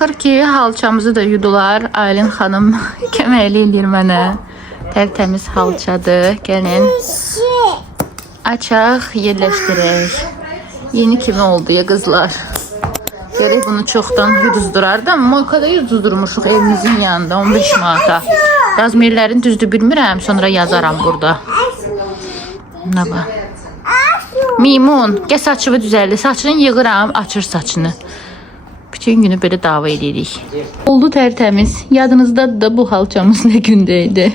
Axır ki halçamızı da yudular. Aylin xanım köməkli eləyir mənə. Tərtəmiz halçadır. Gəlin açaq, yerləşdirək. Yeni kimi oldu ya qızlar. Gerek bunu çoxdan yuduzdurardım. Moykada yuduzdurmuşuq evimizin yanında 15 manata. Razmerlərin düzdür bilmirəm, sonra yazaram burada. Nə var? Mimun, gəl saçımı düzəldi. Saçını yığıram, açır saçını. Bütün günü belə dava edirik. Oldu tərtəmiz. Yadınızdadır da bu halçamız nə gündəydi.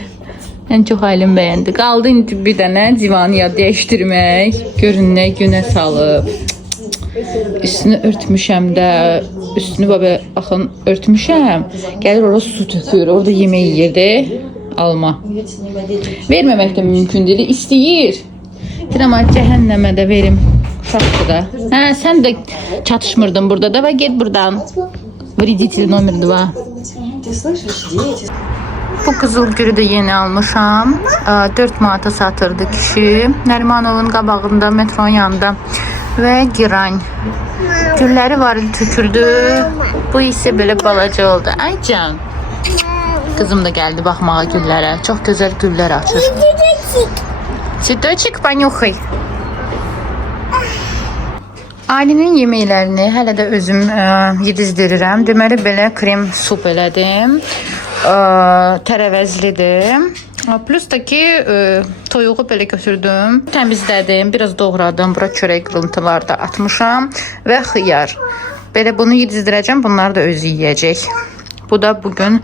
Ən çox Aylin bəyəndi. Qaldı indi bir dənə divanı ya dəyişdirmək. Görün nə günə salıb. Üstünü örtmüşəm də. Üstünü baba axın örtmüşəm. Gəlir orada su tökür. Orada yemək yeyirdi. Alma. Verməmək də mümkün deyil. İstəyir. Amma cəhənnəmə də verim. Uşaqdır da. Hə, sən də çatışmırdın burada da. Və get buradan. Vredитель номер 2. Bu qızıl gülü də yeni almışam. 4 manata satırdı kişi. Nərimanovun qabağında, metronun yanında. Və giran. Gülləri var idi, töküldü. Bu isə belə balaca oldu. Ay can. Kızım da gəldi baxmağa güllərə. Çox gözəl güllər açır. Цветочек, понюхай. Ailinin yeməklərini hələ də özüm yedizdirirəm. Deməli belə krem sup elədim. Tərəvəzlidir. Plus da ki toyuğu belə götürdüm. Təmizlədim, biraz doğradım. Bura çörək qırıntıları da atmışam və xiyar. Belə bunu yedizdirəcəm. Bunlar da özü yeyəcək. Bu da bugün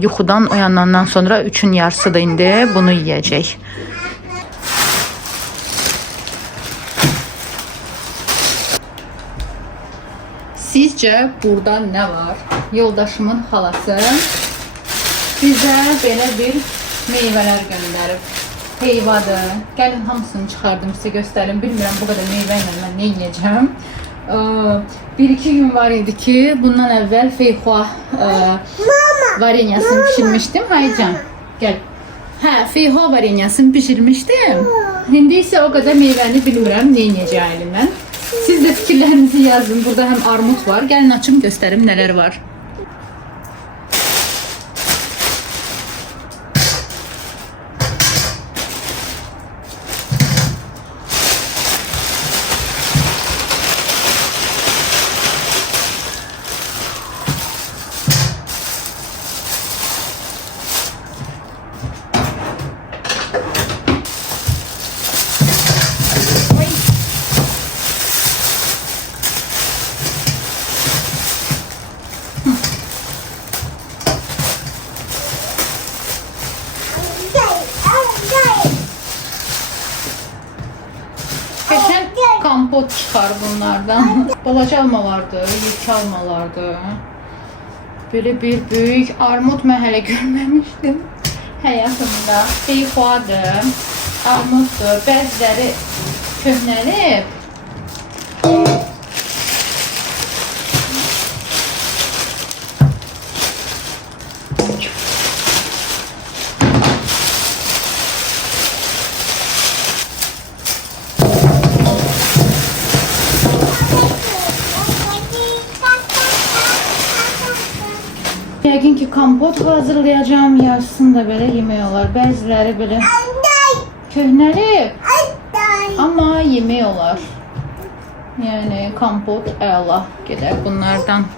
yuxudan oyanandan sonra 3-ün yarısıdır indi. Bunu yeyəcək. Sizcə burada nə var? Yoldaşımın xalası bizə belə bir meyvələr göndərib. Heyvadır. Gəlin hamısını çıxardım sizə göstərim. Bilmirəm bu qədər meyvə ilə mən nə yiyəcəm. 1-2 gün var idi ki, bundan əvvəl feyxua varenyasını pişirmişdim. Haycan, gəl. Hə, feyxua varenyasını pişirmişdim. İndi isə o qədər meyvəni bilmirəm nə yiyəcəyim mən. Siz də fikirlərinizi yazın. Burada həm armud var. Gəlin açım göstərim nələr var. Kompot çıxar bunlardan. Balaca almalardı, yekə almalardı. Böyle bir büyük armut mən hələ görməmişdim həyatımda. Feyxuadır, armuddur, bəziləri köhnəlib. Yəqin ki kompot hazırlayacağım, yarısını da belə yemək olar. Bəziləri belə köhnəlib, amma yemək olar. Yəni kompot əla gedər bunlardan.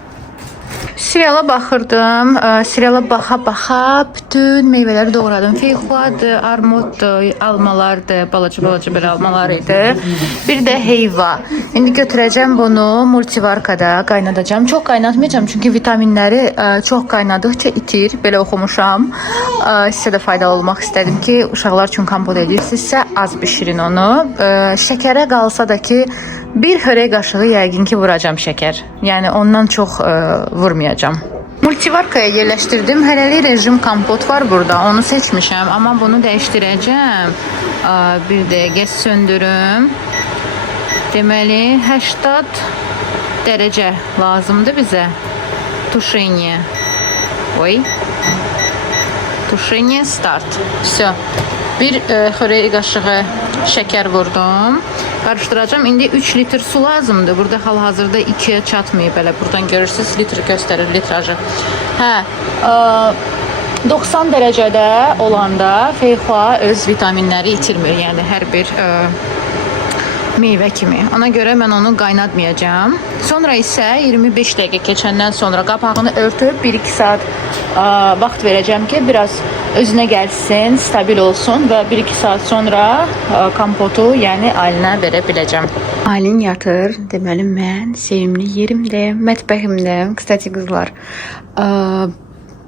Seriala baxırdım. Seriala baxa-baxa bütün meyvələri doğradım. Feyxuadır, armuddur, almalardır, balaca belə almalar idi. Bir də heyva. İndi götürəcəm bunu multivarkada qaynadacağım. Çox qaynatmayacağım çünki vitaminləri çox qaynadıqca itir. Belə oxumuşam. Sizə də faydalı olmaq istədim ki, uşaqlar üçün kompot edirsinizsə az bişirin onu. Şəkərə qalsa da ki, bir xörək qaşığı yəqin ki vuracağım şəkər. Yəni ondan çox vurmayacağım. Multivarkaya yerləşdirdim. Hələlik rejim kompot var burada. Onu seçmişəm. Amma bunu dəyişdirəcəm. Bir dəqiqə söndürüm. Deməli 80 dərəcə lazımdır bizə. Tuşeniyə. Oy. Tuşeniyə start. Все. Bir xörək qaşığı şəkər vurdum. Qarışdıracağım. İndi 3 litr su lazımdır. Burada hal-hazırda 2-yə çatmayıb belə. Buradan görürsünüz, litr göstərir, litrajı. Hə, 90 dərəcədə olanda feyxua öz vitaminləri itirmir. Yəni hər bir meyvə kimi. Ona görə mən onu qaynatmayacağam. Sonra isə 25 dəqiqə keçəndən sonra qapağını örtüb 1-2 saat vaxt verəcəm ki, biraz özünə gəlsin, stabil olsun və 1-2 saat sonra kompotu, yəni Alinə verə biləcəm. Alin yatır. Deməli mən sevimli yerimdə, mətbəximdə. Kstati qızlar,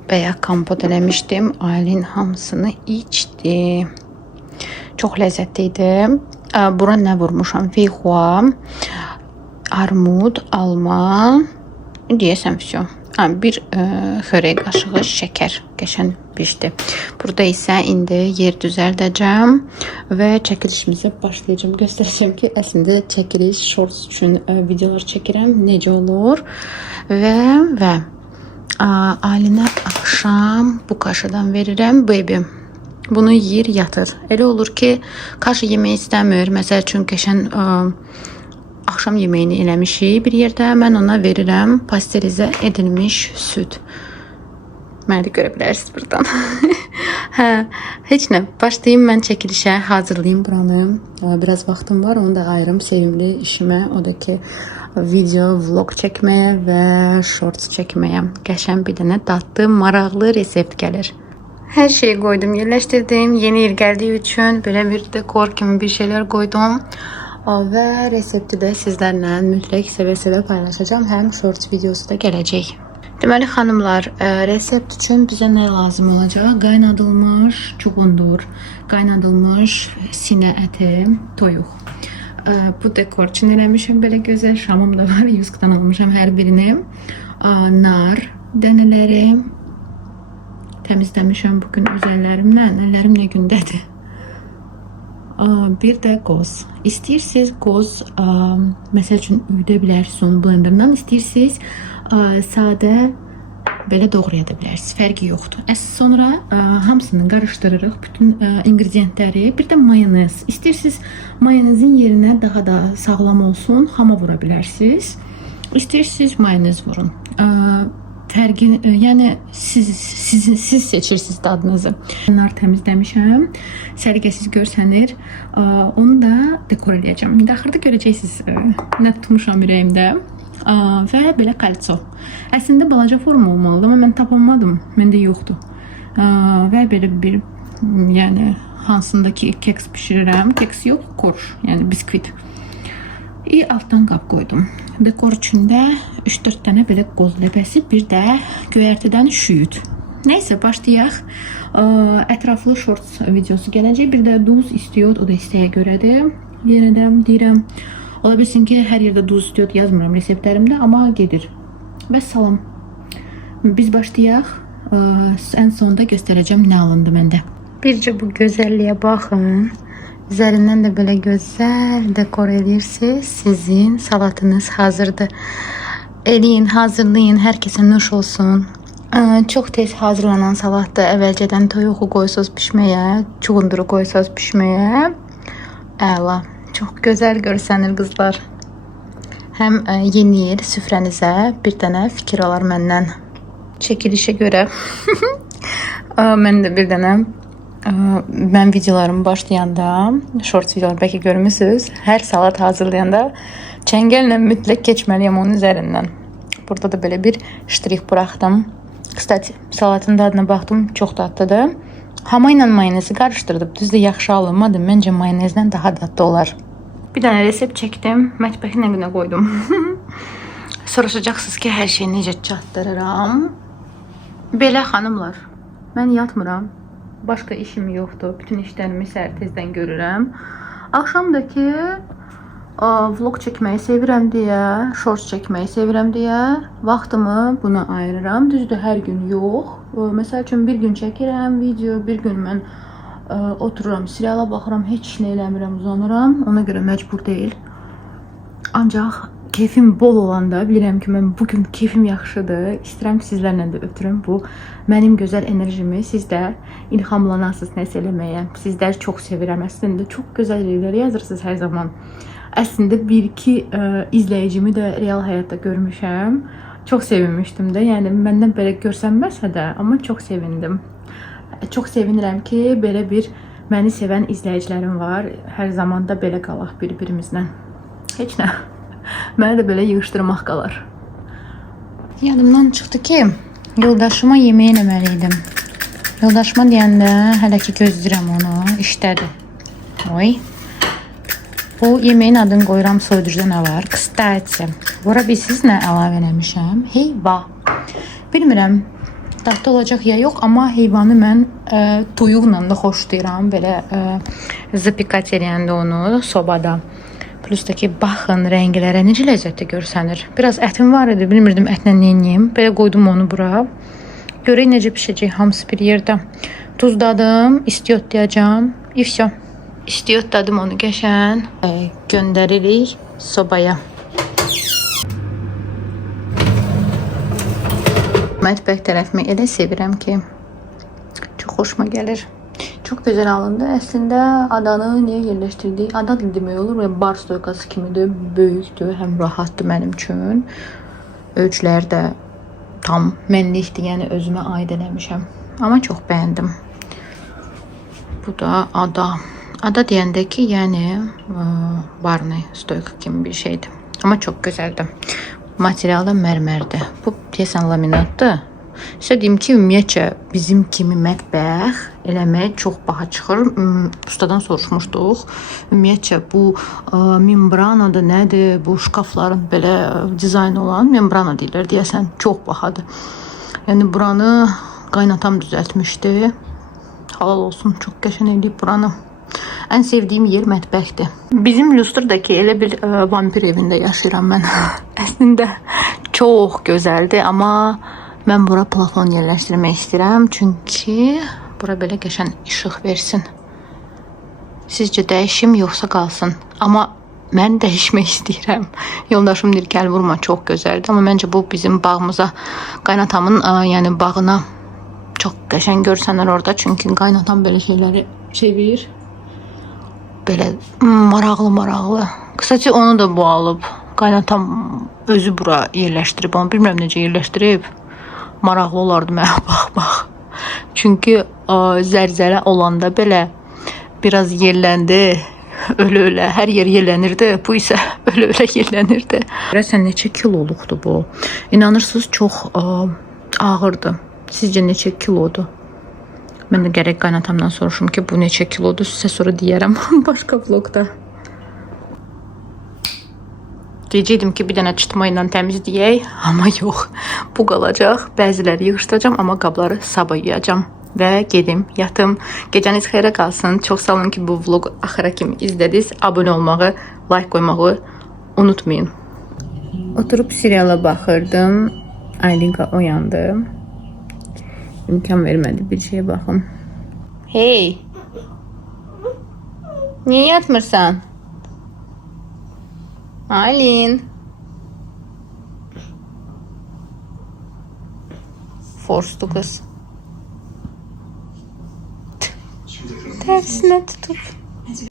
bayaq kompot eləmişdim. Alin hamısını içdi. Çox ləzzətli idi. Bura nə vurmuşam? Feyxua, armud, alma, deyəsəm vəsə. Bir xörək qaşığı şəkər, qəşəng pişdi. Burada isə indi yer düzəldəcəm və çəkilişimizə başlayacağım. Göstərəcəm ki, əslində çəkiliş shorts üçün videolar çəkirəm, necə olur və Alinə axşam bu kaşıdan verirəm, baby. Bunu yeyir, yatır. Elə olur ki, kaşı yemək istəmir. Məsəl üçün qəşəng axşam yeməyini eləmişik bir yerdə. Mən ona verirəm pasterizə edilmiş süd. Məni görə bilərsiniz buradan. Hə, heç nə. Başlayayım mən çəkilişə, hazırlayayım buranı. Biraz vaxtım var, onu da ayırım sevimli işimə. O da ki, video, vlog çəkməyə və shorts çəkməyə. Qəşəng bir dənə dadlı, maraqlı resept gəlir. Hər şeyi qoydum, yerləşdirdim. Yeni il gəldiyi üçün belə bir dekor kimi bir şeylər qoydum. Və resepti də sizlərlə mütləq sevə-sevə paylaşacağım. Həm shorts videosu da gələcək. Deməli xanımlar, resept üçün bizə nə lazım olacaq? Qaynadılmış çuğundur, qaynadılmış sinə əti, toyuq. Bu dekor üçün eləmişəm belə gözəl. Şamım da var, Yuskdan almışam hər birini. Nar dənələri. Təmizləmişəm bugün öz əllərimlə. Əllərim nə gündədir. Bir də qoz. İstəyirsiniz qoz, məsəl üçün üyüdə bilərsiniz blenderdan. İstəyirsiniz sadə belə doğraya da bilərsiniz. Fərqi yoxdur. Sonra hamısını qarışdırırıq. Bütün ingrediyentləri. Bir də mayonez. İstəyirsiniz mayonezin yerinə daha da sağlam olsun. Hama vura bilərsiniz. İstəyirsiniz mayonez vurun. Fərqi, yəni siz seçirsiniz dadınızı. Nar təmizləmişəm. Səliqəsiz görsənir. Onu da dekor edəcəm. İndi axırda görəcəksiniz nə tutmuşam ürəyimdə. Və belə kalço. Əslində balaca forma olmalıdır, amma mən tapamadım. Məndə yoxdur. Və belə bir, yəni hansındakı keks pişirirəm. Keks yox, korş, yəni biskvit. Altdan qab qoydum. Dekor üçündə 3-4 dənə belə qoz ləpəsi, bir də göyərtidən şüyüd. Nəysə, başlayaq. Ətraflı shorts videosu gələcək. Bir də duz istiyor, o da istəyə görədir. Yenə də deyirəm, ola bilsin ki, hər yerdə duz istiyor yazmıram reseptlərimdə, amma gedir. Və salam. Biz başlayaq. Ən sonunda göstərəcəm nə alındı məndə. Bircə bu gözəlliyə baxın. Üzərindən də belə gözəl dekor edirsiniz. Sizin salatınız hazırdır. Eləyin, hazırlayın, hər kəsə nuş olsun. Çox tez hazırlanan salatdır. Əvvəlcədən toyuğu qoysunuz pişməyə, çuğunduru qoysunuz pişməyə. Əla, çox gözəl görsənir qızlar. Həm yeni il süfrənizə bir dənə fikir olar məndən. Çəkilişə görə mən də bir dənə mən videolarımı başlayanda, shorts videoları bəlkə görmüsünüz, hər salat hazırlayanda çəngəllə mütləq keçməliyəm onun üzərindən. Burada da belə bir ştrix buraxdım. Kstati, salatın dadına baxdım, çox dadlıdır. Hama ilə mayonezi qarışdırdım. Düzdür, yaxşı alınmadı. Məncə mayonezdən daha dadlı olar. Bir dənə resept çəkdim. Mətbəxi nə günə qoydum. Soruşacaqsınız ki, hər şeyi necə çatdırıram. Belə xanımlar, mən yatmıram. Başqa işim yoxdur. Bütün işlərimi səhər tezdən görürəm. Axşamdakı vlog çəkməyi sevirəm deyə, shorts çəkməyi sevirəm deyə vaxtımı buna ayırıram. Düzdür, hər gün yox. Məsəl üçün bir gün çəkirəm video, bir gün mən otururam, seriala baxıram, heç nə eləmirəm, uzanıram. Ona görə məcbur deyil. Ancaq keyfim bol olanda bilirəm ki, mən bugün keyfim yaxşıdır. İstəyirəm sizlərlə də ötürüm bu mənim gözəl enerjimi. Siz də ilhamlanasınız nəsə eləməyə. Sizləri çox sevirəm. Əslində çox gözəl şeylər yazırsınız hər zaman. Əslində bir-iki izləyicimi də real həyatda görmüşəm. Çox sevinmişdim də. Yəni məndən belə görsənməsə də, amma çox sevindim. Çox sevinirəm ki, belə bir məni sevən izləyicilərim var. Hər zaman da belə qalaq bir-birimizlə. Heç nə. Mənə də belə yığışdırmaq qalar. Yadımdan çıxdı ki, yoldaşıma yemək eləməliydim. Yoldaşıma deyəndə hələ ki gözləyirəm onu. İşdədir. Oy. Bu yeməyin adını qoyuram, soyuducuda nə var? Kstati. Bura bilsiz nə əlavə eləmişəm? Heyva. Bilmirəm, dadlı olacaq ya yox, amma heyvanı mən toyuqla da xoşlayıram. Belə zapikat eləyəndə onu sobada. Plus da ki, baxın rənglərə necə ləzzətli görsənir. Biraz ətim var idi, bilmirdim ətlə nə edeyim. Belə qoydum onu bura. Görək necə pişəcək, hamısı bir yerdə. Tuzladım, istiyotlayacağım. И все. İstiyotladım onu qəşən. Göndəririk sobaya. Mətbəx tərəfimi elə sevirəm ki, çox xoşuma gəlir. Çox gözəl alındı. Əslində adanı niyə yerləşdirdik? Ada demək olur. Bar stoykası kimidir, böyükdür, həm rahatdır mənim üçün. Ölçülər də tam mənlikdir, yəni özümə aid eləmişəm. Amma çox bəyəndim. Bu da ada. Ada deyəndə ki, yəni barney stoyka kimi bir şeydir. Amma çox gözəldir. Material da mərmərdir. Bu deyəsən laminatdır. Sizə deyim ki, ümumiyyətcə bizim kimi mətbəx eləmək çox baha çıxır. Ustadan soruşmuşduq. Ümumiyyətcə bu membranadır, nədir? Bu şkafların belə dizayn olan membrana deyirlər deyəsən. Çox bahadır. Yəni buranı qaynatam düzəltmişdi. Halal olsun, çox qəşəng eləyib buranı. Ən sevdiyim yer mətbəxdir. Bizim Lüstrdakı elə bir vampir evində yaşayıram mən. Əslində çox gözəldir, amma mən bura plafon yerləşdirmək istəyirəm. Çünki bura belə qəşəng işıq versin. Sizcə dəyişim yoxsa qalsın? Amma mən dəyişmək istəyirəm. Yoldaşım deyir, gəl vurma, çox gözəldir. Amma məncə bu bizim bağımıza, qaynatamın yəni bağına çox qəşəng görsənir orada. Çünki qaynatam belə şeyləri sevir. Belə maraqlı. Qısaca onu da bu alıb. Qaynatam özü bura yerləşdirib. Onu bilmirəm necə yerləşdirib. Maraqlı olardı mənə bax. Çünki zəlzələ olanda belə biraz yerləndi. Ölə-ölə hər yer yerlənirdi. Bu isə ölə-ölə yerlənirdi. Görəsən neçə kiloluqdur bu? İnanırsınız çox ağırdır. Sizcə neçə kilodur? Mən də gərək qaynatamdan soruşum ki, bu neçə kilodur, sizə sonra deyərəm başqa vlogda. Deyəcəkdim ki, bir dənə çıtma ilə təmizləyək, amma yox. Bu qalacaq, bəziləri yığışdıracağım, amma qabları sabah yuyacağım. Və gedim, yatım. Gecəniz xeyrə qalsın. Çox sağ olun ki, bu vlogu axıra kimi izlədiniz. Abunə olmağı, like qoymağı unutmayın. Oturub seriala baxırdım. Aylinka oyandı. İmkan vermədi, bir şeye baxım. Hey! Niyə yatmırsan? Aylin! Forsdu qız. Tərsinə tutub.